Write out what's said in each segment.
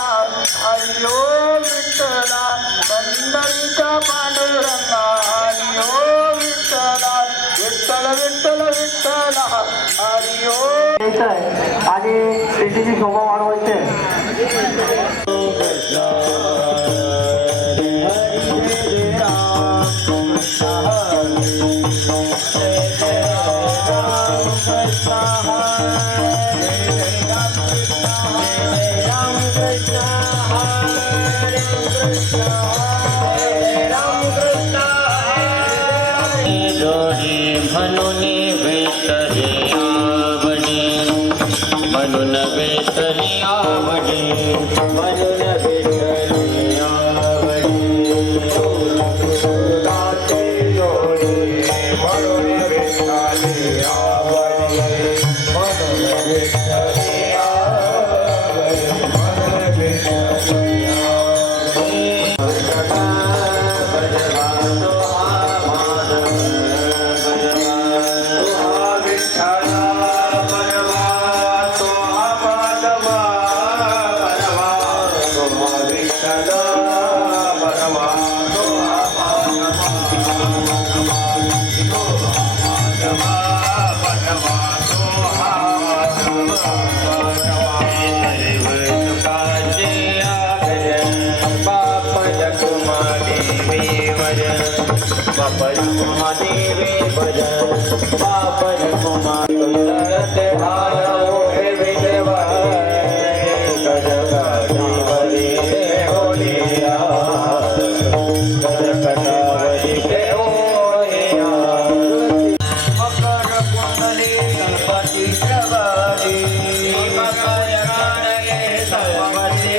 हरि ओम विठ्ठला पंढरीच्या पांडुरंगा हरि ओम विठ्ठला विठ्ठल विठ्ठल विठ्ठला हरि ओम आणि त्याची शोभा वाढवायची म्हणून वेतरी आवडे म्हणून वेतरी आवडे म्हणून वेतरी आवडे दाते जोडे म्हणून वेतरी आवडे म्हणून वेतरी आवडे म्हणून वेतरी बापर महादेवे भजन बापर कुमार हारो हे विधवा कटकावरी होलिया कटकावरी होलिया मकर कुंडली गणपती प्रभारी मकर गाणगे सर्वमते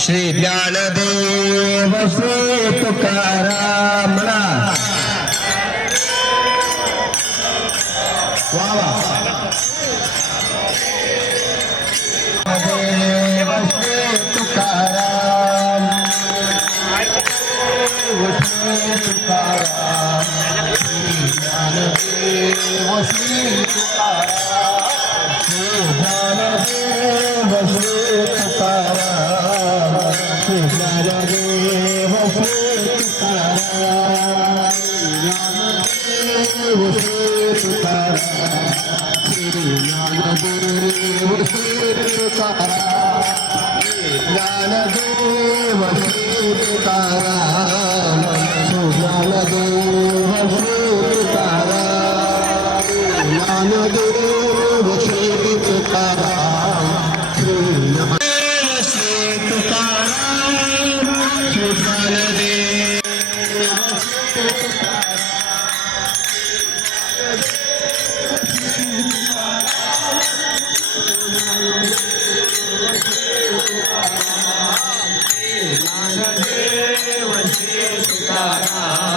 श्री ज्ञानदेव श्री तुकाराम देव श्री तुकाराम श्री तुकाराम ज्ञानदेव श्री तुकाराम ज्ञानदेव श्री तुकाराम ज्ञानदेव श्री तुकाराम ज्ञानदेव श्री तुकाराम ज्ञानदेव श्री तुकाराम ज्ञानदेव श्री तुकाराम ज्ञानदेव श्री तुकाराम ज्ञानदेव श्री तुकाराम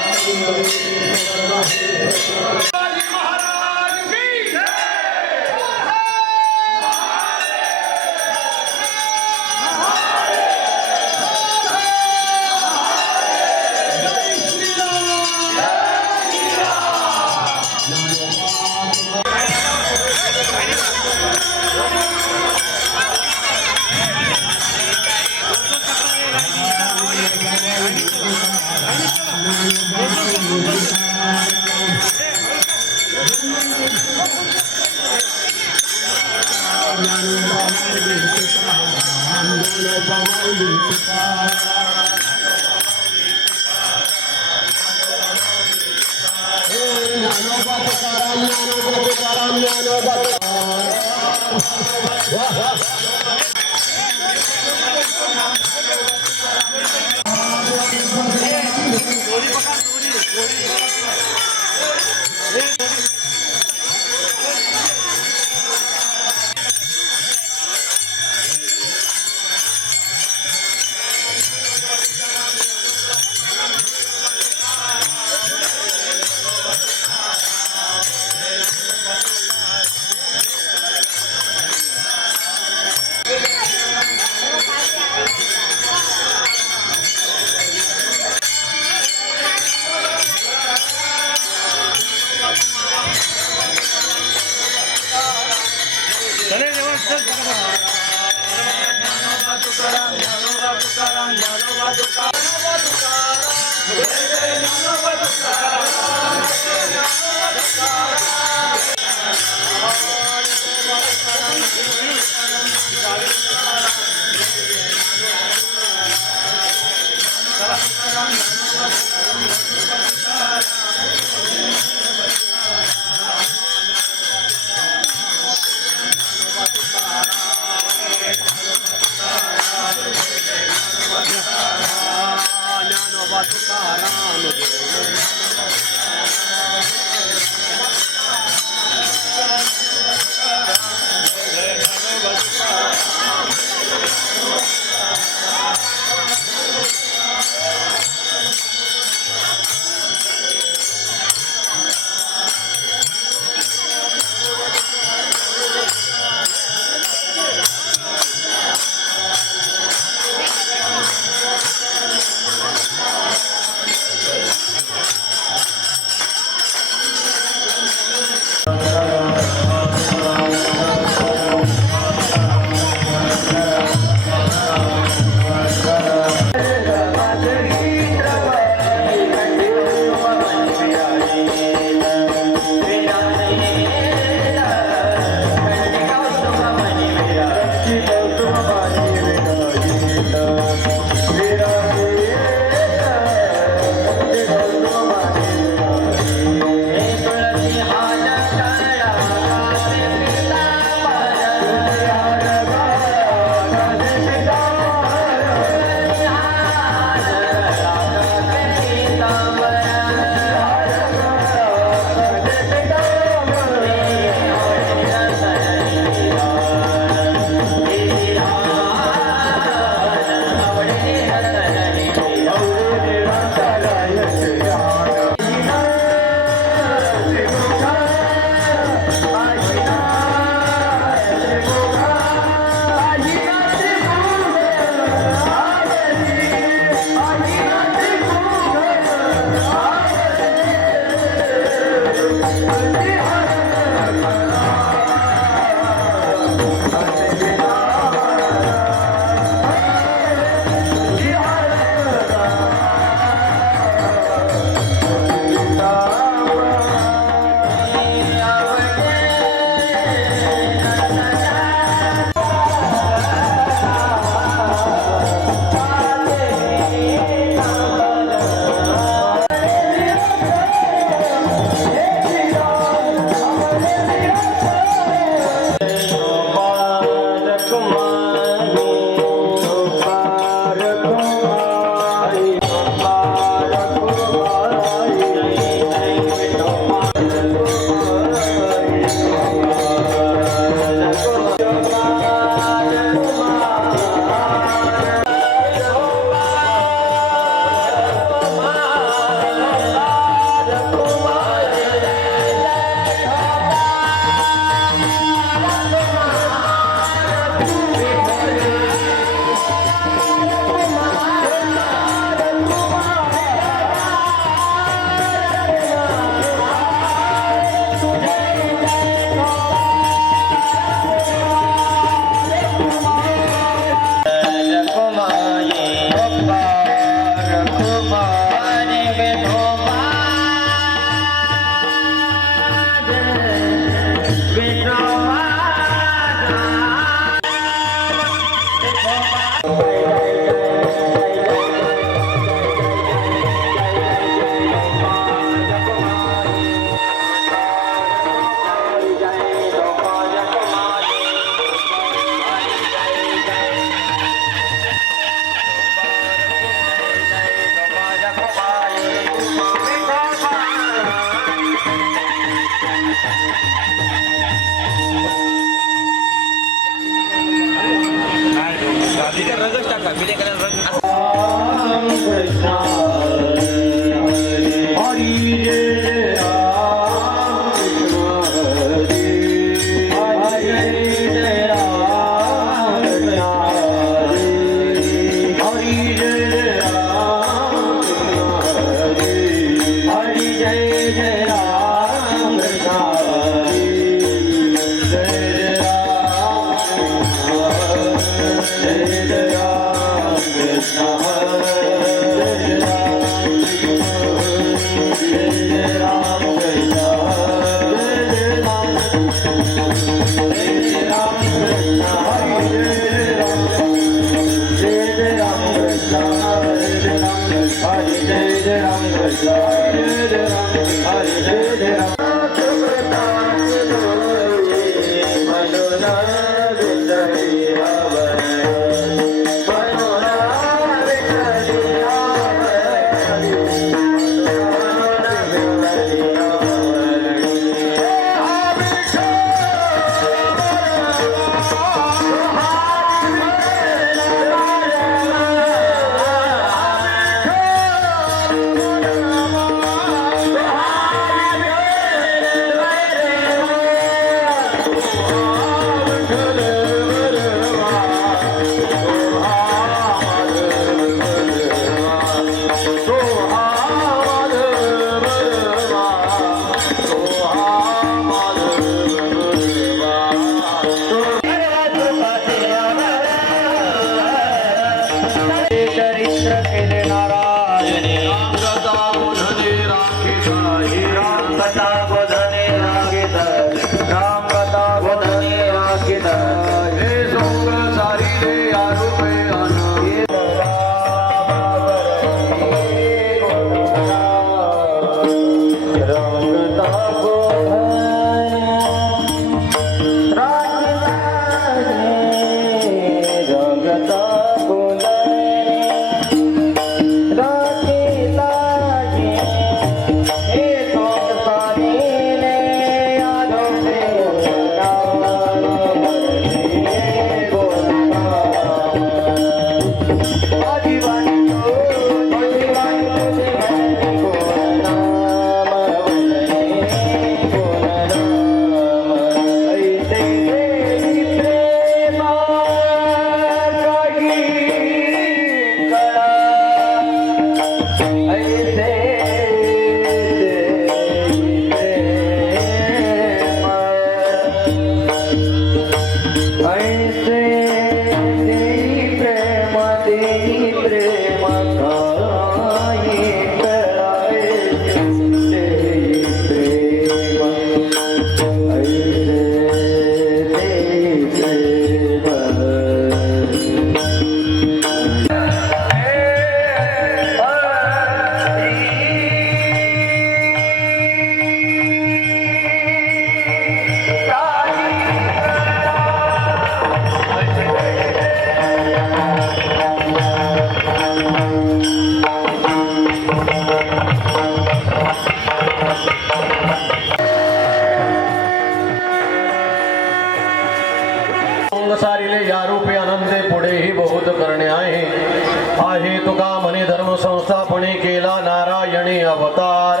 संस्थापने केला नारायणी अवतार,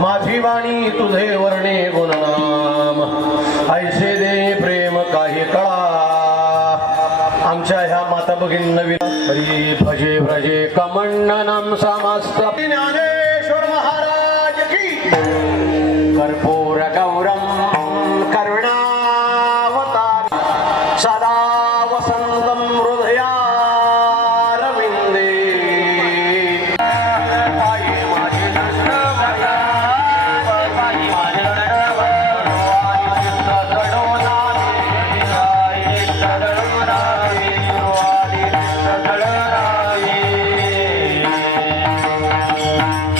माझी वाणी तुझे वर्णे गुणनाम, ऐसे दे प्रेम काही कळा, आमच्या ह्या माता भगिनी नवीन हरी भजे भजे कमंडनम समस्त ज्ञानेश्वर महाराज की कर्पूर गौरम करुणावतार सदा वसंतम हृदयारविंदे आई माझी दंडवया, आई माझी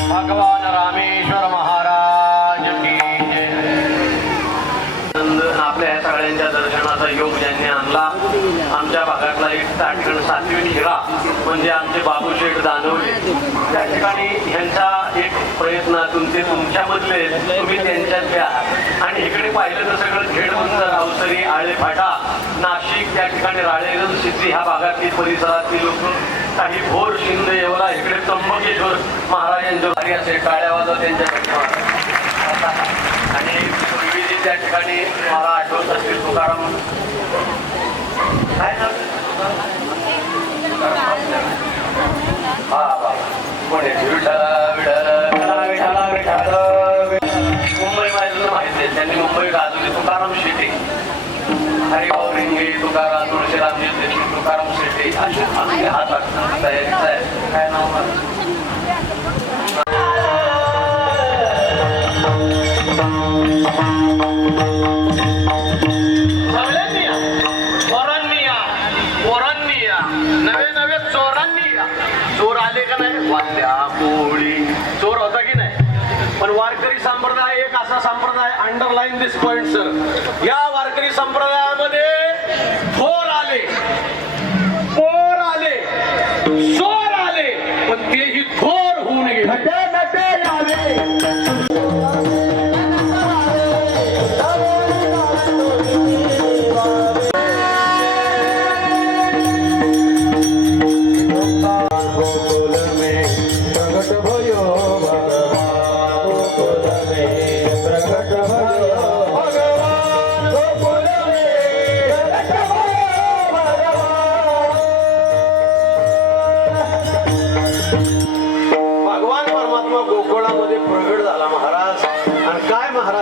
भगवान रामेश्वर महाराज की जय. आपल्या या सगळ्यांच्या दर्शनाचा योग ज्यांनी आणला, आमच्या भागातला एक ठिकाण सात्विक हिरा म्हणजे आमचे बाबूशेठ दानवले, त्या ठिकाणी ह्यांच्या एक प्रयत्नातून ते तुमच्यामधले तुम्ही त्यांच्यातले आहात. आणि इकडे पाहिलं तर सगळं खेडबंदर, अवसरी, आळेफाटा, नाशिक, त्या ठिकाणी राळेगण, सिद्धी ह्या भागातील परिसरातील लोक, काही भोर, शिंदे, येवला, इकडे त्र्यंबकेश्वर महाराज यांच्या असे टाळ्या वाजवत त्यांच्याकडे. आणि पूर्वी त्या ठिकाणी मला आठवत असतील तुकाराम काय ना कोण मुंबई माझ्या माहिती आहे, त्यांनी मुंबई गाजवली. तुकाराम शेटे, हरिभाऊ रिंगे, तुकाराम तुळशीरामजी देशमुख, तुकाराम शेटे, असे आपले हात वाटतात तयारीचा आहे. काय नाव नवे नवे चोरांनी या. चोर आले का नाही? वाल्या कोळी चोर होता की नाही? पण वारकरी संप्रदाय एक असा संप्रदाय, अंडरलाईन दिस पॉइंट सर, या वारकरी संप्रदायामध्ये थोर आले, पोर आले, चोर आले, पण तेही थोर होऊन गेले.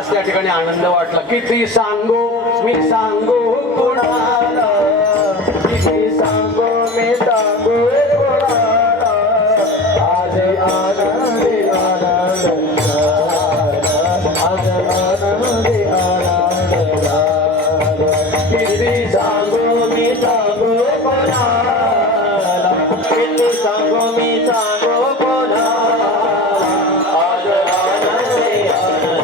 त्या ठिकाणी आनंद वाटला. किती सांगू मी सांगू कोणाला, किती सांगू मी सांगू कोणाला, आज आनंदी आनंद आज आनंदी आनंद. किती सांगू मी सांगू कोणाला, किती सांगू मी सांगू कोणाला, आज आनंदी आनंद.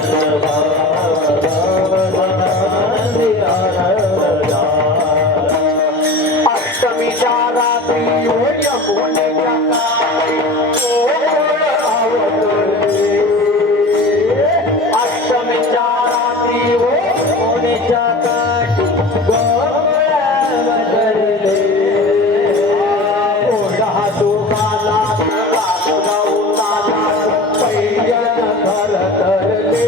अष्टमीच्या रात्री यमुनेच्या काठी गोकुळ आवडले, अष्टमीच्या रात्री यमुनेच्या काठी गोकुळ आवडले. ओढा तुकाला गावताला पैजन धरतरले,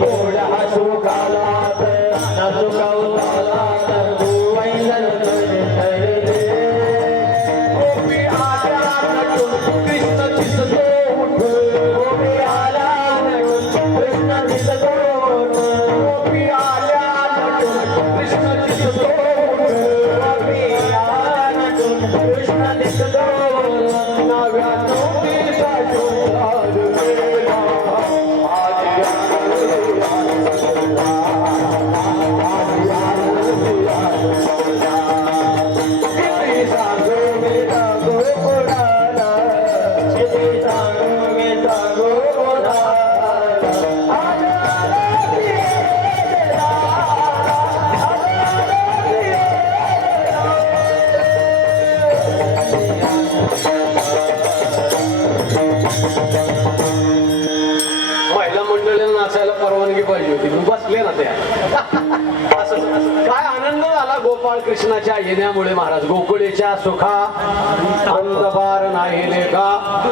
गोडा सुकाला सुकावताला कृष्ण दिसतो गोपी आला कृष्ण दिसतो गोपी आल्या कृष्ण दिसतो गोपी आल्या कृष्ण दिसतो नव्या नोटीचा महिला मंडळीला नाचायला परवानगी पाहिजे होती, बसले ना त्या. काय आनंद झाला गोपाळ कृष्णाच्या येण्यामुळे महाराज. गोकुळेच्या सुखा अंतपार नाही लेखा,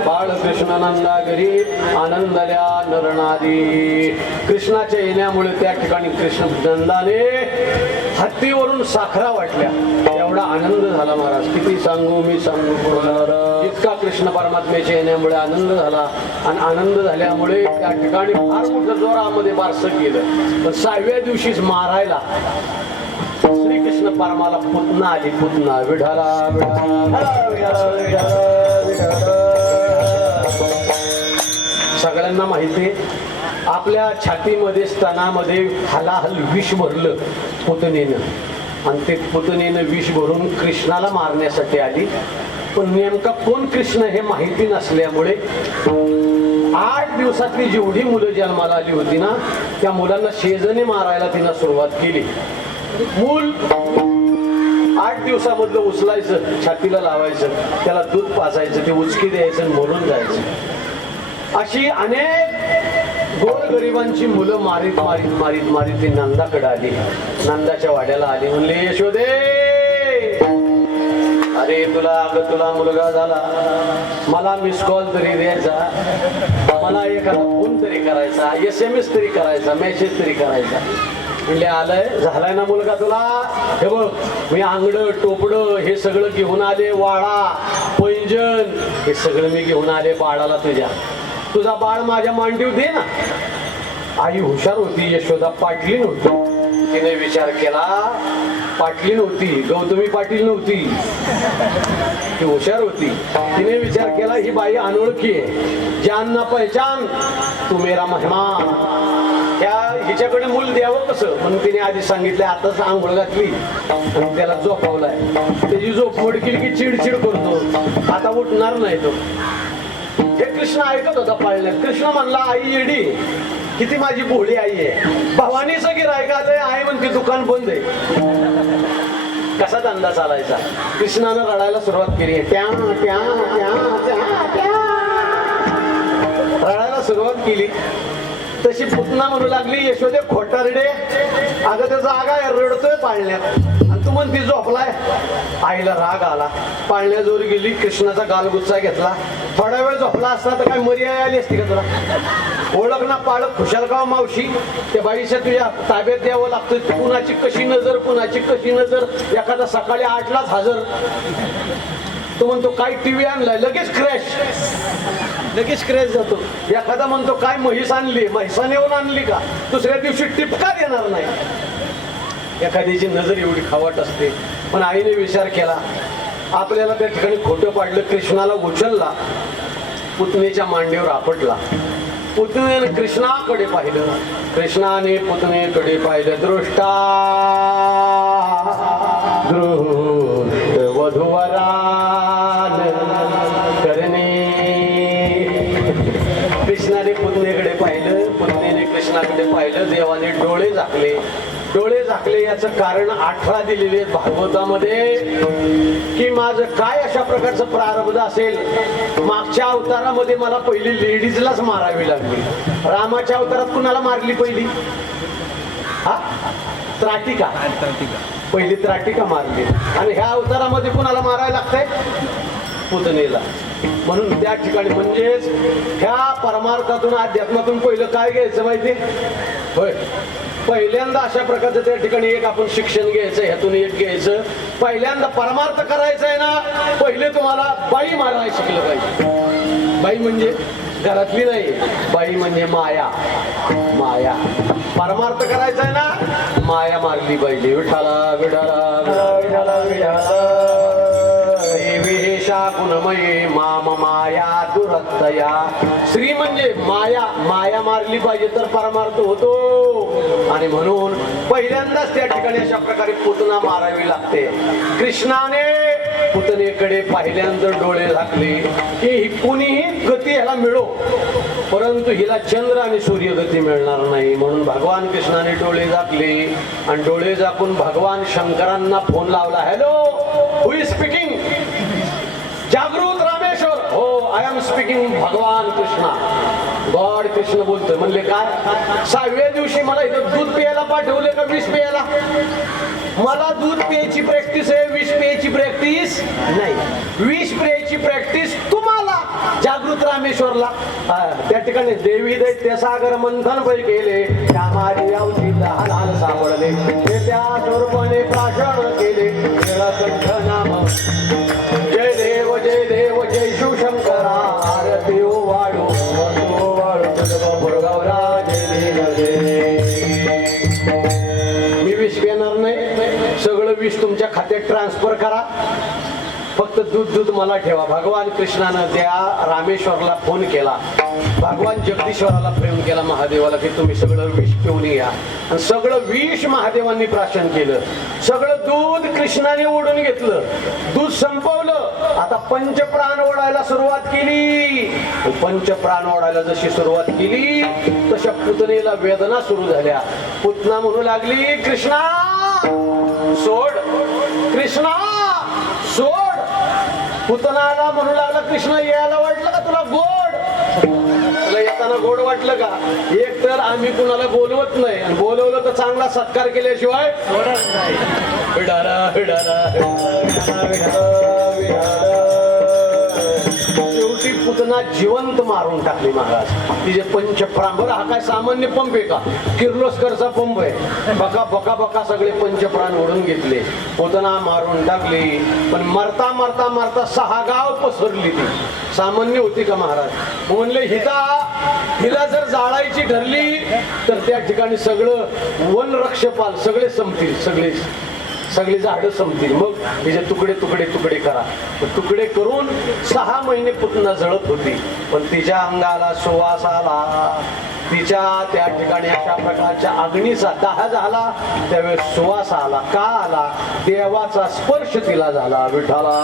बाळकृष्ण नंदा घरी आनंदल्या नरनादी. कृष्णाच्या येण्यामुळे त्या ठिकाणी कृष्ण नंदाने हत्तीवरून साखरा वाटल्या, एवढा आनंद झाला महाराज. किती सांगू मी सांगू बोलणार. इतका कृष्ण परमात्म्याच्या येण्यामुळे आनंद झाला. आणि आनंद झाल्यामुळे त्या ठिकाणी फार मोठं जोरामध्ये बारसं केलं. पण 6व्या दिवशीच मारायला श्रीकृष्ण परमाला पुतना आली. पुतना विठाला विठाला विठाला विठाला. सगळ्यांना माहिती आपल्या छातीमध्ये स्तनामध्ये हलाहल विष भरलं पुतनेनं. आणि ते पुतनेनं विष भरून कृष्णाला मारण्यासाठी आली. पण नेमका कोण कृष्ण हे माहिती नसल्यामुळे 8 दिवसातली जेवढी मुलं जन्माला आली होती ना, त्या मुलांना शेजने मारायला तिनं सुरुवात केली. मूल 8 दिवसामधलं उचलायचं, छातीला लावायचं, त्याला दूध पाजायचं, ते उचकी द्यायचं, मरून जायचं. अशी अनेक गोरगरिबांची मुलं मारीत मारीत मारीत मारीत ती नंदाकडे आली. नंदाच्या वाड्याला आली. म्हणले यशोदे, अरे तुला मुलगा झाला, मला मिस कॉल तरी द्यायचा, मला एखादा फोन तरी करायचा, SMS तरी करायचा, मेसेज तरी करायचा. म्हणजे आलंय, झालाय ना मुलगा तुला. हे बघ, मी आंगड टोपड हे सगळं घेऊन आले, वाळा पैंजण हे सगळं मी घेऊन आले बाळाला तुझ्या. तुझा बाळ माझ्या मांडीव दे ना. आई हुशार होती, यशोदा पाटली नव्हती. तिने विचार केला, पाटली नव्हती, गौतमी पाटील नव्हती, ती हुशार होती. तिने विचार केला, ही बाई अनोळखी आहे, जान ना पहचान तू मेरा मेहमान. त्या हिच्याकडे मूल द्यावं कसं म्हणून तिने आधी सांगितलं. आताच आंघोळ घातली आणि त्याला झोपवलाय. त्याची झोप मोड केली की चिडचिड करतो, आता उठणार नाही तो. हे कृष्ण ऐकत होता पाळण्यात. कृष्ण म्हणला, आई येडी, किती माझी भोळी आई आहे. भवानीचं गिऱ्हाईकात आहे म्हणते, दुकान बंद आहे. कसा धंदा चालायचा. कृष्णानं रडायला सुरुवात केली. त्या त्या त्या त्या त्या रडायला सुरुवात केली. तशी पुतना म्हणू लागली, यशोदे खोटारडे, अगं त्याचा जागा रडतोय पाळण्यात आणि तू म्हणती झोपलाय. आईला राग आला, पाळण्याजवळ गेली, कृष्णाचा गालगुच्चा घेतला. थोडा वेळ झोपला असता तर काय मर्यादा आली असती का तुला. ओळख ना पाळक खुशाल का मावशी, त्या बाईच्या तुझ्या ताब्यात द्यावं लागतं. कुणाची कशी नजर, कुणाची कशी नजर. एखादा सकाळी 8लाच हजर, तो म्हणतो काय टीव्ही आणलाय, लगेच क्रॅश जातो. एखादा म्हणतो काय म्हैस आणली, म्हैसाने येऊन आणली का, दुसऱ्या दिवशी टिपका देणार नाही. एखाद्याची नजर एवढी खावट असते. पण आईने विचार केला, आपल्याला त्या ठिकाणी खोटं पाडलं. कृष्णाला उचलला, पुतणीच्या मांडीवर आपटला. पुतणीने कृष्णाकडे पाहिलं, कृष्णाने पुतणीकडे पाहिलं. दृष्टा दृष्ट वधूवरान करणे. कृष्णाने पुतणीकडे पाहिलं, पुतणीने कृष्णाकडे पाहिलं. देवाने डोळे झाकले. डोळे झाकले याचं कारण 18 दिलेले भागवतामध्ये, की माझं काय अशा प्रकारचं प्रारब्ध असेल. मागच्या अवतारामध्ये मला पहिली लेडीजलाच मारावी लागली. रामाच्या अवतारात कुणाला मारली पहिली? हा, त्राटिका. पहिली त्राटिका मारली. आणि ह्या अवतारामध्ये कुणाला मारायला लागतंय? पुतणीला. म्हणून त्या ठिकाणी म्हणजेच ह्या परमार्थातून अध्यात्मातून पहिलं काय घ्यायचं माहिती होय. पहिल्यांदा अशा प्रकारचं त्या ठिकाणी एक आपण शिक्षण घ्यायचं, ह्यातून एक घ्यायचं. पहिल्यांदा परमार्थ करायचा आहे ना, पहिले तुम्हाला बाई मारायला शिकलं पाहिजे. बाई म्हणजे घरातली नाही, बाई म्हणजे माया. माया परमार्थ करायचा आहे ना, माया मारली पाहिजे. विठाला विठाला विठाला विठाला गुणमये माम माया दुरत्तया. श्री म्हणजे माया, माया मारली पाहिजे तर परमार्थ होतो. आणि म्हणून पहिल्यांदाच त्या ठिकाणी अशा प्रकारे पुतना मारावी लागते. कृष्णाने पुतनेकडे पहिल्यांदा डोळे झाकले की ही कुणीही गती ह्याला मिळो, परंतु हिला चंद्र आणि सूर्य गती मिळणार नाही. म्हणून भगवान कृष्णाने डोळे झाकले आणि डोळे झाकून भगवान शंकरांना फोन लावला. Hello, who is speaking? जागृत रामेश्वर. हो, आय एम स्पीकिंग भगवान कृष्णा. गॉड कृष्ण बोलतोय. म्हणले काय? 6व्या दिवशी मला इथं दूध प्यायला पाठवले का विष प्यायला? मला दूध प्यायची प्रॅक्टिस आहे, विष प्यायची प्रॅक्टिस नाही. विष प्यायची प्रॅक्टिस तुम्हाला जागृत रामेश्वरला. त्या ठिकाणी देवी दैत्य सागर मंथन पै केले, त्यामारी हाल सापडले, ते त्या स्वरूपाने प्राशन केले. निळकंठ नाम जय देव जय देव जय शिवशंकरा, आरती वाळू गौरा जय जय. मी विष घेणार नाही, सगळं विष तुमच्या खात्यात ट्रान्सफर करा, फक्त दूध मला ठेवा. भगवान कृष्णानं त्या रामेश्वरला फोन केला, भगवान जगदीश्वराला प्रेम केला महादेवाला की तुम्ही सगळं विष पिऊन या. आणि सगळं विष महादेवांनी प्राशन केलं. सगळं दूध कृष्णाने ओढून घेतलं, दूध संपवलं. आता पंचप्राण ओढायला सुरुवात केली. पंचप्राण ओढायला जशी सुरुवात केली तशा पुतनेला वेदना सुरू झाल्या. पुतना म्हणू लागली, कृष्णा सोड, कृष्णा सोड. पुतनाला म्हणू लागला, कृष्ण यायला वाटलं का तुला गोड? तुला येताना गोड वाटलं का? एक तर आम्ही कुणाला बोलवत नाही, आणि बोलवलं तर चांगला सत्कार केल्याशिवाय सोडत नाही. विडारा विडारा शेवटी पुतना जिवंत मारून टाकली महाराज. तिचे पंचप्राण, बरं हा काय सामान्य पंप आहे का? किर्लोस्करचा पंप आहे. बका बका बका सगळे पंचप्राण ओढून घेतले, पुतना मारून टाकली. पण मरता मरता मरता 6 गाव पसरली. ती सामान्य होती का महाराज? म्हणले हिला जर जाळायची ठरली तर त्या ठिकाणी सगळं वन रक्षपाल सगळे संपतील, सगळी झाडं संपतील. मग तिचे तुकडे तुकडे तुकडे करा. तुकडे करून 6 महिने पुतना जळत होती, पण तिच्या अंगाला सुवास आला. तिच्या त्या ठिकाणी अशा प्रकारच्या अग्नीचा दाह झाला. त्यावेळेस सुवास आला. का आला? देवाचा स्पर्श तिला झाला. विठाला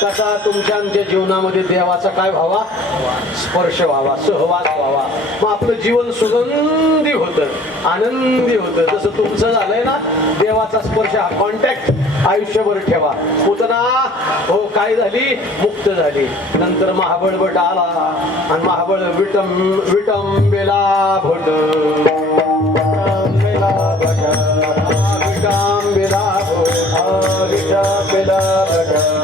कसा तुमच्या आमच्या जीवनामध्ये देवाचा काय व्हावा? स्पर्श व्हावा, सहवास व्हावा. मग आपलं जीवन सुगंधी होतं, आनंदी होतं. जसं तुमचं झालंय ना, देवाचा स्पर्श, हा कॉन्टॅक्ट आयुष्यभर ठेवा. पुतना हो काय झाली? मुक्त झाली. नंतर महाबळ भट आला, आणि महाबळ विटंबेला भट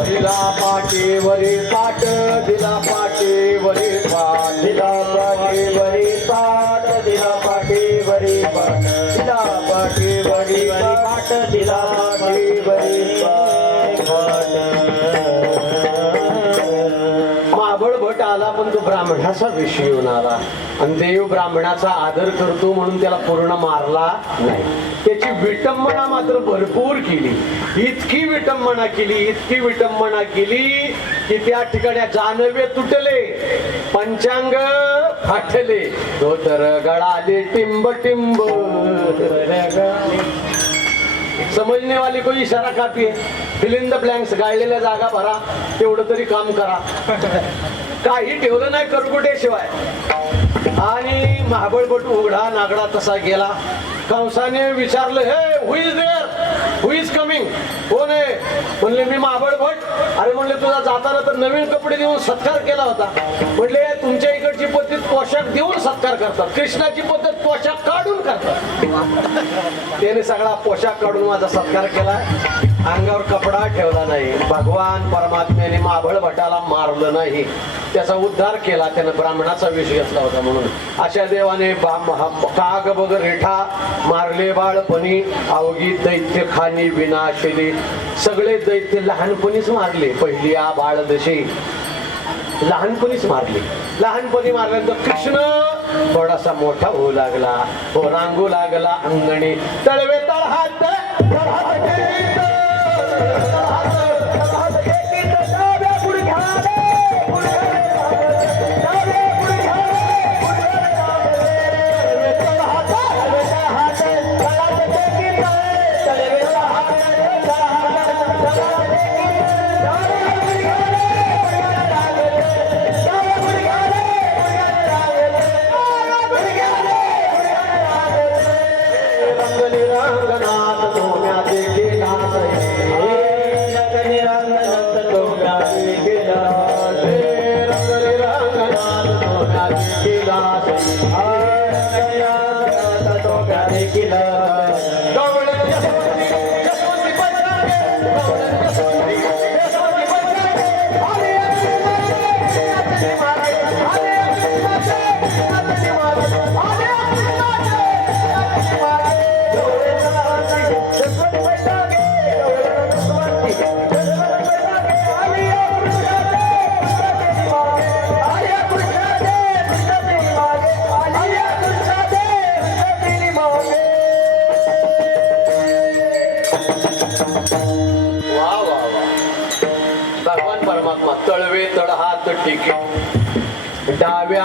दिला पाठीवरी पाठ, दिला पाठीवरी पाठ, दिला पाठीवरी पाठ, दिला पाठीवरी पाठ, दिला पाठीवरी पाठ, दिला पाठीवरी पाठ. महाबळ भट आला, पण तो ब्राह्मणाचा विषय येऊन आला, आणि देव ब्राह्मणाचा आदर करतो म्हणून त्याला पूर्ण मारला नाही. त्याची विटंबना मात्र भरपूर केली. इतकी विटंबना केली, इतकी विटंबना केली की त्या ठिकाणी जानवे तुटले, पंचांग फाटले, धोतर गळाले टिंब टिंब. समजणे वाली कोई इशारा काफी आहे. फिल इन द ब्लँक्स, गाळलेल्या जागा भरा, तेवढं तरी काम करा. काही ठेवलं नाही करकुट्याशिवाय. आणि महाबळभट उघडा नागडा तसा गेला. कंसाने विचारलं, hey who is there, who is coming, कोण आहे? म्हणले मी महाबळभट. अरे म्हणले तुझा जाताना तर नवीन कपडे देऊन सत्कार केला होता. म्हणले तुमच्या इकडची पद्धत पोशाख देऊन सत्कार करतात, कृष्णाची पद्धत पोशाख काढून करतात. त्याने सगळा पोशाख काढून माझा सत्कार केला, अंगावर कपडा ठेवला नाही. भगवान परमात्म्याने महाबळ भटाला मारलं नाही, त्याचा उद्धार केला. त्यानं ब्राह्मणाचा विष घेतला होता म्हणून. अशा देवाने काग बग रेठा मारले बाळपणी, अवघी दैत्य खानी विनाशले. सगळे दैत्य लहानपणीच मारले. पहिली आ बाळ दशे लहानपणीच मारले. लहानपणी मारल्यानंतर कृष्ण थोडासा मोठा होऊ लागला, हो रांगू लागला अंगणी. तळवे तळहात रंगनाथ परमात्मा तळवे तळहात टिके डाव्या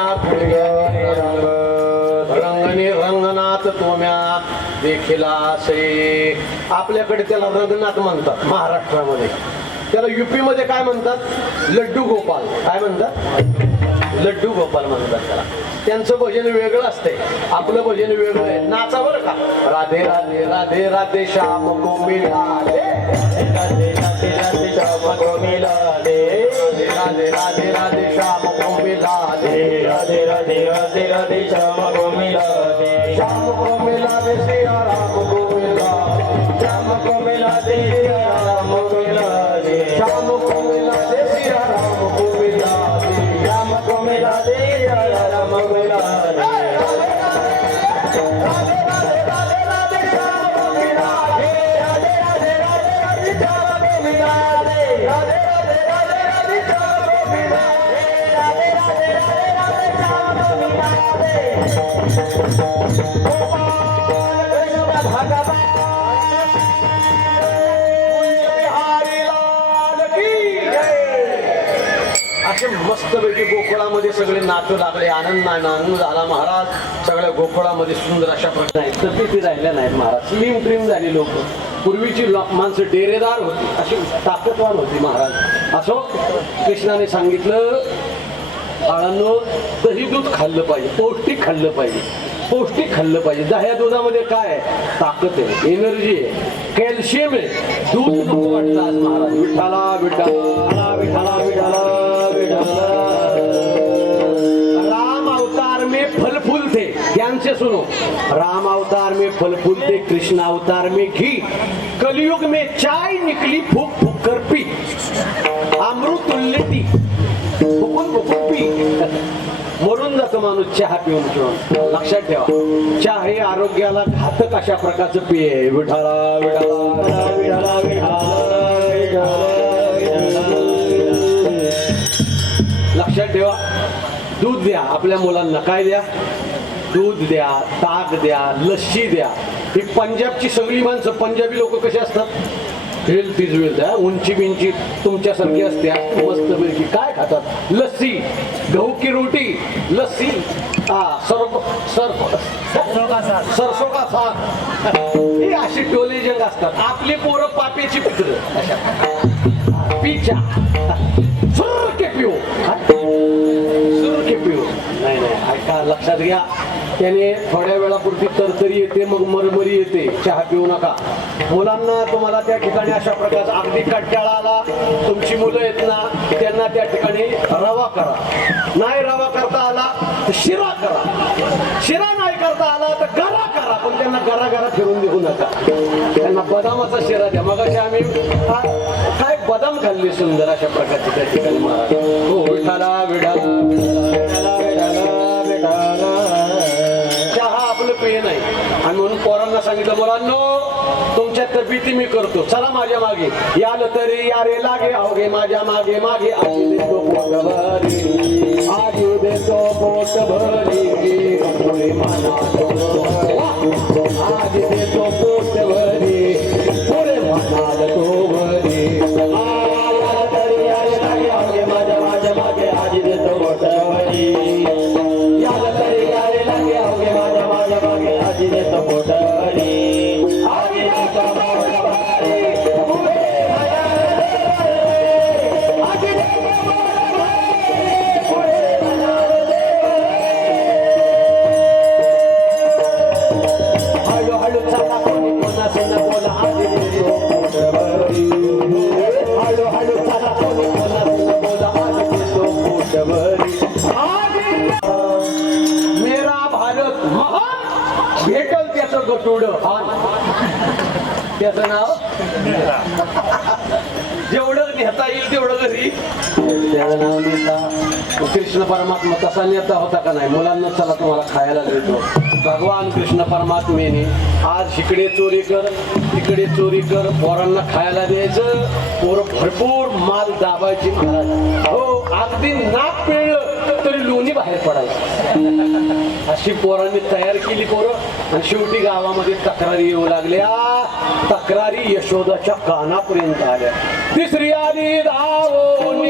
रंगने रंगनाथ तोम्या देखिला असे. आपल्याकडे त्याला रंगनाथ म्हणतात महाराष्ट्रामध्ये. त्याला युपी मध्ये काय म्हणतात? लड्डू गोपाल. काय म्हणतात? लड्डू गोपाल म्हणतात त्याला. त्यांचं भजन वेगळं असतंय, आपलं भजन वेगळं आहे. नाचा बरं का. राधे राधे राधे राधे श्याम को मिलाले, राधे राधे राधे श्याम को मिलाले, राधे राधे राधे श्याम को मिलाले, राधे राधे राधे राधे श्याम को मिलाले, श्याम को मिलाले सिया राम को मिलाले, श्याम को मिलाले सिया राम को मिलाले, श्याम को मिलाले सिया राम को मिलाले, श्याम को मिलाले सिया राम को मिलाले. असे मस्तपैकी गोकुळामध्ये सगळे नाचू लागले. आनंद झाला महाराज. सगळ्या गोकुळामध्ये सुंदर अशा प्रकारे तब्येती राहिल्या नाहीत महाराज. स्लिम ट्रिम झाली लोक. पूर्वीची माणसं डेरेदार होती, अशी ताकदवान होती महाराज. असो कृष्णाने सांगितलं बाळांनो दही दूध खाल्लं पाहिजे, पौष्टिक खाल्लं पाहिजे, पौष्टिक खाल्लं पाहिजे. दह्या दुधामध्ये काय आहे? ताकद आहे, एनर्जी आहे, कॅल्शियम आहे. दूध नको वाटलं आज महाराज. विठाला विठाला विठाला विठाला विठाला. राम अवतार में फल फूल थे, ध्यान से सुनो. राम अवतार में फल फूल थे, कृष्ण अवतार में घी. कलयुग में चाय निकली फूक फूक कर पी, अमृत उल्लेती फुकून फुकून पी. मरून जातो माणूस चहा पिऊन पिऊन. लक्षात ठेवा, चहा हे आरोग्याला घातक अशा प्रकारचं पेय आहे. विठाला विठाला विठाला विठाला. लक्षात ठेवा, दूध द्या आपल्या मुलांना. काय द्या? दूध द्या, ताक द्या, लस्सी द्या. ही पंजाबची सगळी माणसं, पंजाबी लोक कसे असतात? हेल्थीज वेल्थ, उंची बिंची तुमच्यासारखी असते. मस्त पैकी काय खातात? लस्सी, गहू की रोटी, लस्सी, सरसो का साग. ही अशी टोले जंग असतात. आपली पोरं पापेची पुत्र पिच्या सुर के पिओ, सुर के पिओ. नाही नाही, ऐका, लक्षात घ्या. त्याने थोड्या वेळापुरती तरतरी येते, मग मरमरी येते. चहा पिऊ नका. मुलांना तुम्हाला त्या ठिकाणी अशा प्रकारचा अगदी कंटाळा आला, तुमची मुलं आहेत ना, त्यांना त्या ठिकाणी रवा करा. नाही रवा करता आला तर शिरा करा. शिरा नाही करता आला तर गरा करा. पण त्यांना गरा गरा फिरून देऊ नका. त्यांना बदामाचा शिरा द्या. मग आम्ही काय बदाम खाल्ले सुंदर अशा प्रकारचे त्या ठिकाणी महाराज. हो विठाला विठाला विठाला विठाला विठाला. चहा आपलं पेय नाही. आणि म्हणून पोरांना सांगितलं, मुलांनो तुमच्या तब्येती मी करतो, चला माझ्या मागे. याल तरी यारे लागे अवघे माझ्या मागे मागे. आजी देतो पोट भरी, आजी देतो पोट भरी, पुढे माना आजी देतो पोट भरी, पुढे म्हणाल तो भरी. याल तरी यारे लागे अवघे माझ्या माझ्या मागे, आजी देतो पोट भरी. याल तरी यारे लागे अवघे माझ्या माझ्या मागे, आजी देतो पोट भरी. मेरा भारत महान, भेटल त्याचं गटोड हान. त्याचं नाव जेवढं नेता येईल तेवढं घरी त्याचं नाव नेता. कृष्ण परमात्मा तसा नेता होता का नाही? मुलांना चला तुम्हाला खायला देतो. भगवान कृष्ण परमात्मेने आज इकडे चोरी कर, तिकडे चोरी कर, पोरांना खायला द्यायचं. पोरं भरपूर माल दाबायची महाराज. हो, अगदी नाक पिळलं तरी लोणी बाहेर पडायचं. अशी पोरांनी तयार केली पोरं. आणि शेवटी गावामध्ये तक्रारी येऊ लागल्या. तक्रारी यशोदाच्या कानापर्यंत आल्या. तिसरी आली धावून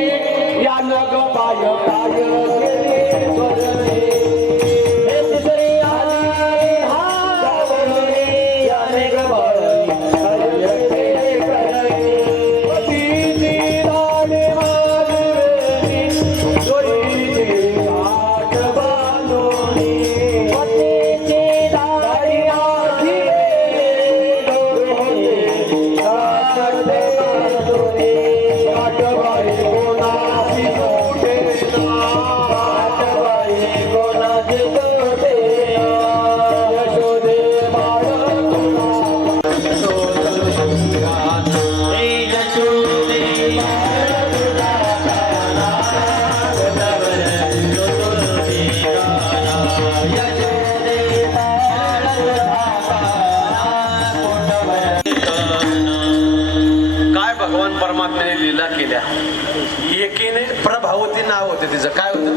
देवकीने प्रभावती नाव होते तिचं. काय होतं?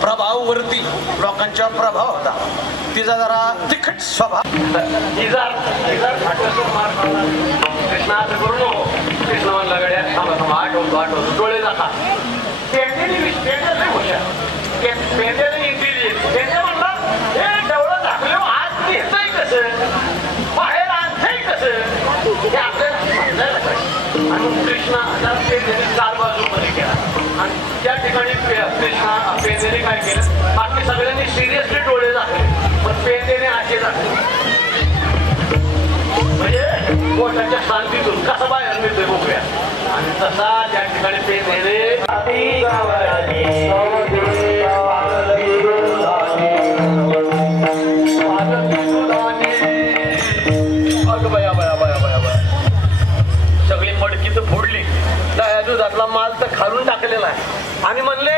प्रभाववरती, लोकांच्या प्रभाव होता. तिचा जरा तिखट स्वभाव. कृष्णा असं करू नको. कृष्ण म्हणला गड्या थांबा आठवतो डोळे जातात. पेंड्याने इंटेलिजन्स पेंड्या म्हणला हे डवळं झाकलं आत घेतोय कसं, बाहेर आणतंय कसं, हे आपल्याला समजायला पाहिजे. आणि कृष्णा पेंड्याने 4 बाजूमध्ये केला आणि त्या ठिकाणी कृष्णा पेंड्याने काय केलं, बाकी सगळ्यांनी सिरियसली डोळे झाकले पण पेंड्याने असे झाकले. म्हणजे पोटाच्या शांतीतून कसं बाहेर मिळतोय बघूया. आणि तसा त्या ठिकाणी पेंड्याने सगळी मडकी तर फोडली, दह्या दुधातला माल तर खालून टाकलेला आहे. आणि म्हणले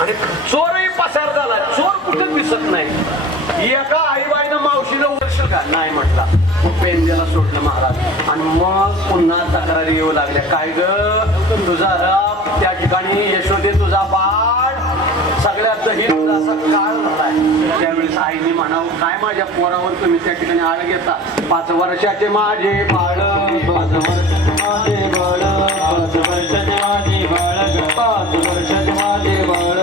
आणि चोरही पसार झाला. चोर कुठे दिसत नाही. एका आईबाईनं मावशीनं वर्ष का नाही म्हटला. मग पेंड्याला सोडलं महाराज. आणि मग पुन्हा तक्रारी येऊ लागल्या. काय ग तुझा राप त्या ठिकाणी यशोदे तुझा बाळ सगळ्यात दही असा काळ झालाय. त्यावेळेस आईने म्हणावं काय माझ्या पोरावर तुम्ही त्या ठिकाणी आळ घेता. 5 वर्षाचे माझे बाळ, 5 वर्षाचे माझे बाळ, 5 वर्षाचे माझे बाळ, 5 वर्षाचे माझे बाळ.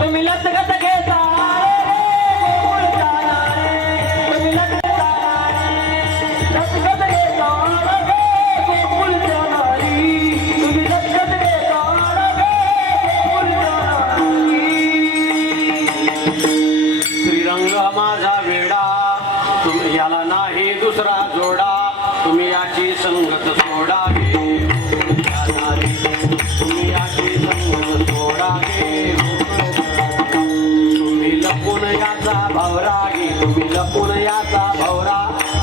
तुम्ही लटकत घेता माझा वेडा तुम्ही याला नाही दुसरा जोडा. तुम्ही याची संगत सोडा गे, तुम्ही याची संगत सोडा गे. तुम्ही लपून याचा भवरा गे, तुम्ही लपून याचा भवरा.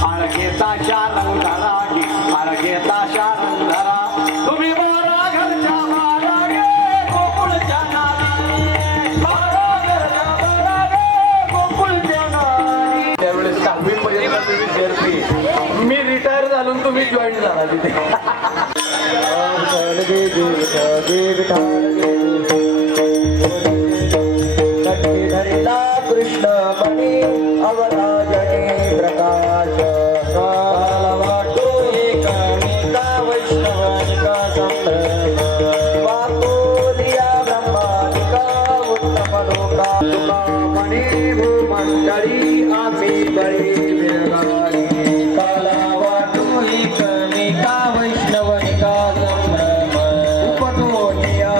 आळ घेता शारंगारा गे, आळ घेता शारंगारा. तुम्ही बारा घरच्या बारा गे, गोकुळच्या नारी. बारा घरच्या बारा गे, गोकुळच्या नारी. त्यावेळेस 10वी पर्यंत विद्यार्थी. मी रिटायर झालो तुम्ही जॉईन झाला तिथे. कृष्ण मणी अवराजने प्रकाश वाटो एकामिका वैष्णवानिका संभ्रम वाकोलिया ब्रह्मानिका उत्तम लोका तुका मणी भूमंडळी आम्ही बळी विरगाळी काला वाटो एकामिका वैष्णवानिका संभ्रम उपतोनिया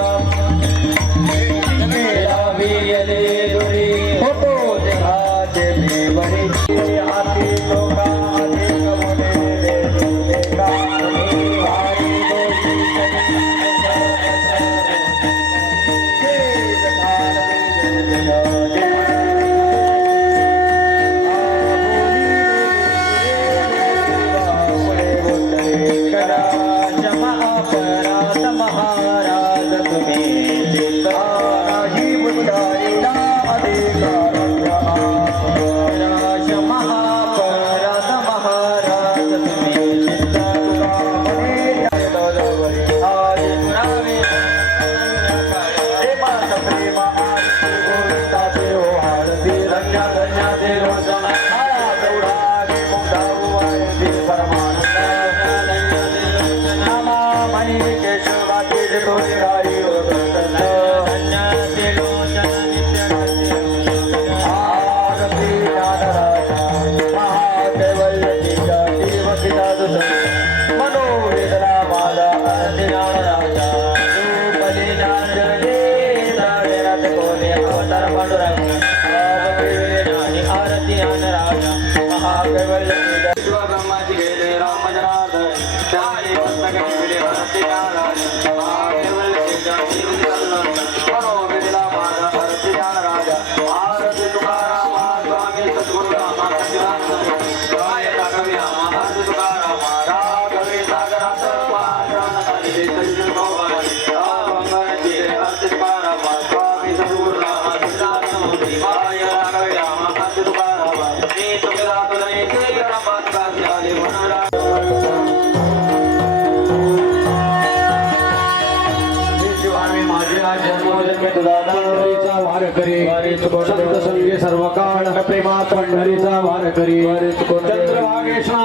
जन्मोजन्मी तुदाता पंढरीचा वार करी संत संगे सर्व काळ प्रेमात पंढरीचा वार करी चंद्रभागेशा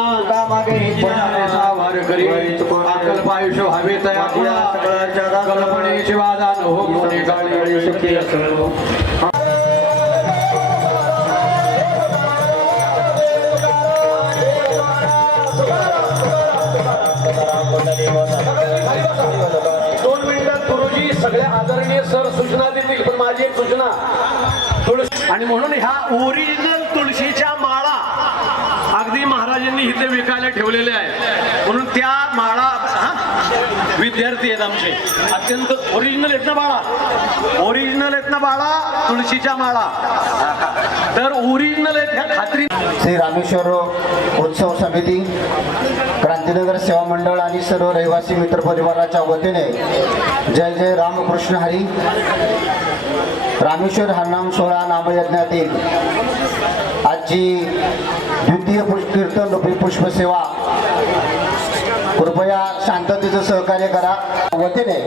पंढरीचा वार करी अकल्प आयुष्य व्हावे तया कल्पनेची वादा न हो कोणी काळी सुखी असो दोन मिनिटात गुरुजी सगळ्या आदरणीय सर सूचना देतील पण माझी एक सूचना तुळशी आणि म्हणून ह्या ओरिजिनल तुळशीच्या माळा अगदी महाराजांनी इथे विकायला ठेवलेल्या आहेत म्हणून त्या माळा विद्यार्थी आहेत आमचे अत्यंत ओरिजिनल आहेत ना बाळा ओरिजिनल आहेत ना बाळा तुळशीच्या माळा तर ओरिजिनल आहेत ह्या खात्री श्री रामेश्वर उत्सव समिती क्रांतीनगर सेवा मंडळ आणि सर्व रहिवासी मित्र परिवाराच्या वतीने जय जय रामकृष्ण हरी रामेश्वर हरनाम सोहळा नामयज्ञातील आजची द्वितीय कीर्तन रूपी पुष्पसेवा कृपया शांततेचं सहकार्य करा वतीने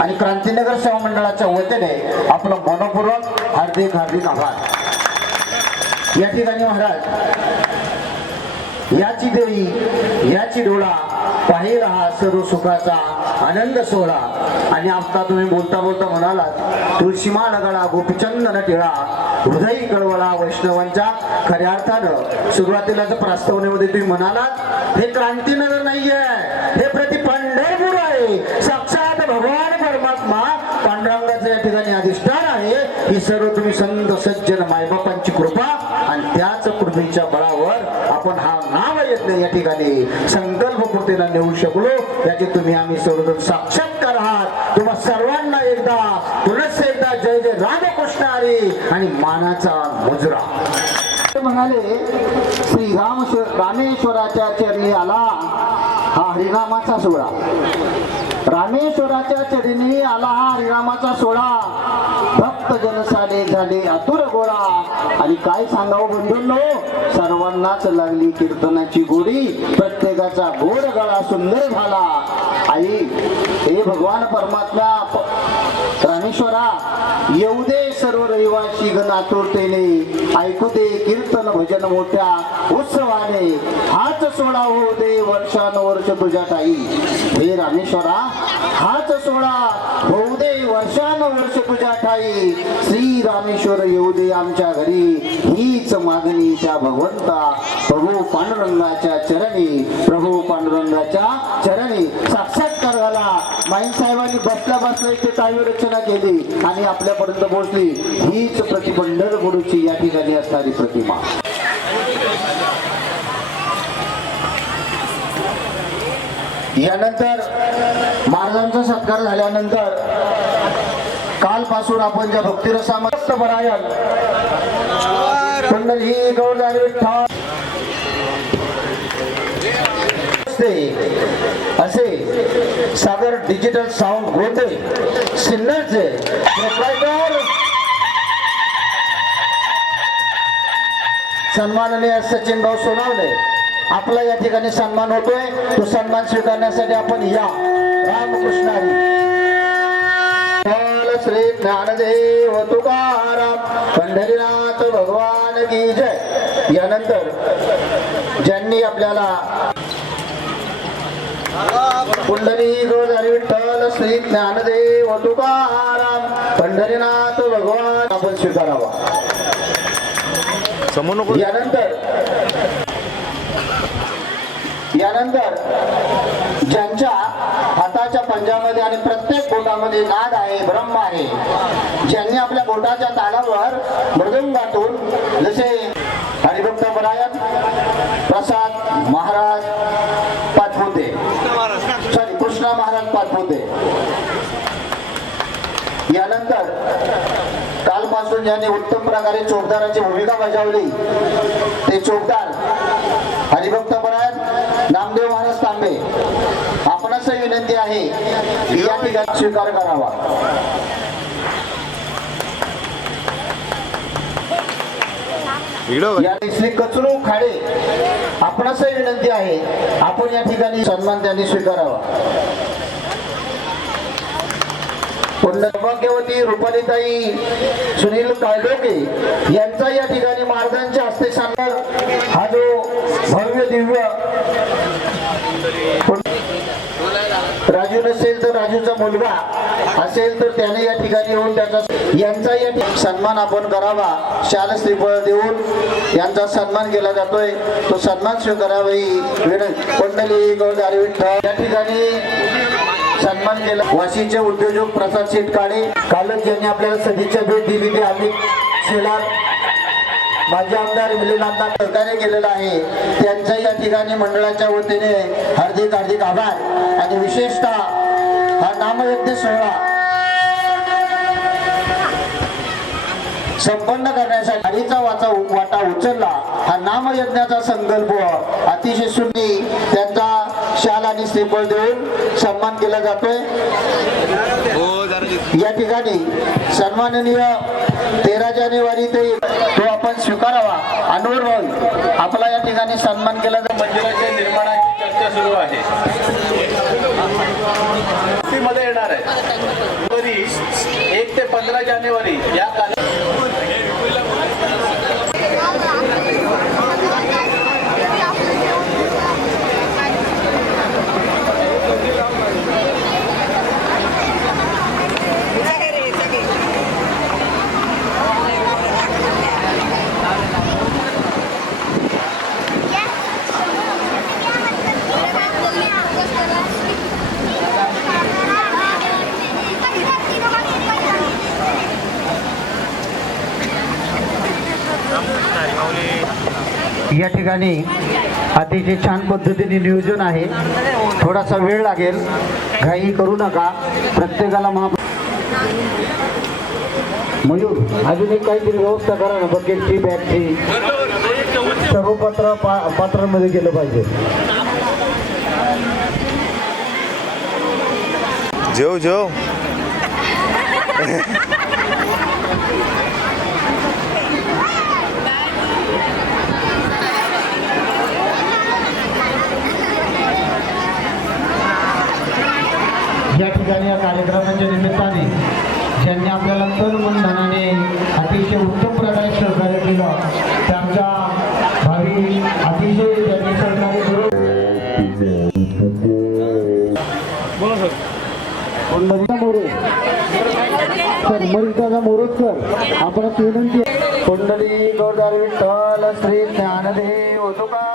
आणि क्रांतीनगर सेवा मंडळाच्या वतीने आपलं मनपूर्वक हार्दिक हार्दिक आभार। या ठिकाणी महाराज याची देवी याची डोळा पाहिला हा सर्व सुखाचा आनंद सोहळा आणि आता तुम्ही बोलता बोलता म्हणालात तुळशीमाळ गळा गोपीचंदन टिळा हृदय कळवळा वैष्णवांच्या खऱ्या अर्थानं सुरुवातीलाच प्रास्तावनेमध्ये तुम्ही म्हणालात हे क्रांतीनगर नाहीये हे प्रति पंढरपूर आहे साक्षात भगवान परमात्मा पांडुरंगाचं या ठिकाणी अधिष्ठान आहे ही सर्व तुम्ही संत सज्जन मायबापांची कृपा आणि त्याच कृपेच्या बळावर आपण हा नाव यज्ञ या ठिकाणी संकल्पपूर्तीला नेऊ शकलो याचे तुम्ही आम्ही सर्वजण साक्षात्कार आहात। तुम्हा सर्वांना एकदा पुनश्च एकदा जय जय रामकृष्ण हरी आणि मानाचा मुजरा म्हणाले श्री रामेश्वराच्या चरणी आला हा हरिनामाचा सोहळा रामेश्वराच्या चरणी आला हा हरिनामाचा सोहळा भक्त जनसाले झाले आतुर गोळा आणि काय सांगावं बंधूंनो सर्वांनाच लागली कीर्तनाची गोडी प्रत्येकाचा गोड गळा सुंदर झाला। आई हे भगवान परमात्मा रामेश्वरा येऊ दे सर्व रहिवासी गण आतुरतेने ऐकू दे कीर्तन भजन मोठ्या उत्सवाने हाच सोहळा होऊ दे वर्षानुवर्ष तुझ्या ठाई हे रामेश्वरा हाच सोहळा होऊ दे वर्षानुवर्ष तुझ्या ठाई श्री रामेश्वर येऊ दे आमच्या घरी हीच मागणी त्या भगवंता प्रभू पांडुरंगाच्या चरणी प्रभू पांडुरंगाच्या चरणी साक्षात्कार झाला। माईन साहेबांनी बसल्या बसल्या इथे टाळी रचना केली आणि आपल्यापर्यंत पोहोचली हीच प्रति पंढरपूरची या ठिकाणी असणारी प्रतिमा। यानंतर महाराजांचा सत्कार झाल्यानंतर कालपासून आपण ज्या भक्तिरसामध्ये परायण पंढरी गौरदारी विठ्ठल असे सागर डिजिटल साऊंड गोते सिन्नरचे प्रोप्रायटर सन्माननीय सचिन भाऊ सोनावणे आपला या ठिकाणी सन्मान होतोय तो सन्मान स्वीकारण्यासाठी आपण या रामकृष्ण हरी श्री ज्ञानदेव तुकाराम पंढरीनाथ भगवान की जय। यानंतर ज्यांनी आपल्याला पुंडली गोदारी विठ्ठल श्री ज्ञानदेव तुकाराम पंढरीनाथ भगवान आपण स्वीकारावा। यानंतर ज्यांच्या हाताच्या पंजामध्ये आणि प्रत्येक बोटामध्ये नाद आहे ब्रह्म आहे ज्यांनी आपल्या बोटाच्या तालावर मृदुंगातून जसे हरिभक्त परायण प्रसाद महाराज पाठवते कृष्णा महाराज पाठवते। यानंतर कालपासून ज्यांनी उत्तम प्रकारे चोपदाराची भूमिका बजावली ते चोपदार हरिभक्त परायण नामदेव महाराज तांबे आपणास विनंती आहे या ठिकाणी स्वीकार करावा। श्री कचरू खाडे आपणास विनंती आहे आपण या ठिकाणी सन्मान त्यांनी स्वीकारावा। सौभाग्यवती रुपालीताई सुनील काळडोके यांचा या ठिकाणी महाराजांच्या हस्ते सन्मान. हा जो भव्य दिव्य राजू नसेल तर राजूचा मुलगा असेल तर त्याने या ठिकाणी येऊन त्याचा यांचा या सन्मान आपण करावा. शाल श्रीफळ देऊन यांचा सन्मान केला जातोय. तो सन्मान स्वीकारावा ही विनंती. कुंडली गौदारी विठ्ठल या ठिकाणी सन्मान केला. वाशीचे उद्योजक प्रसाद शेठ काळे कालच ज्यांनी आपल्याला सदिच्छा भेट दिली ते अमित शेलार माजी आमदार मिलिंदांना सहकार्य केलेलं आहे. त्यांचा या ठिकाणी मंडळाच्या वतीने हार्दिक हार्दिक आभार. आणि विशेषतः हा नामयज्ञ सोहळा संपन्न करण्यासाठी गाडीचा वाटा उचलला. हा नामयज्ञाचा संकल्प अतिशय सुंदर त्यांचा शाल आणि श्रीफळ देऊन सन्मान केला जातोय. या ठिकाणी सन्माननीय 13 जानेवारी ते तो आपण स्वीकारावा. अनवर भाऊ आपला या ठिकाणी सन्मान केला जातो. मंदिराच्या निर्माणाची चर्चा सुरू आहे. मध्ये येणार आहे तरी 1 ते 15 जानेवारी या काल या ठिकाणी अतिशय छान पद्धतीने नियोजन आहे. थोडासा वेळ लागेल, घाई करू नका. प्रत्येकाला मयूर अजून एक काहीतरी व्यवस्था करा ना. बकेटची बॅगची सर्व पात्रांमध्ये गेलं पाहिजे. जेव जेव या ठिकाणी या कार्यक्रमाच्या निमित्ताने ज्यांनी आपल्याला तन मन धनाने अतिशय उत्तम प्रकारे सहकार्य केलं त्यांच्या भावी अतिशय त्यांनी सहकार्य करून मोरोजकर आपण विनंती. कुंडली गौदारी विठ्ठल श्री ज्ञानदेव तुका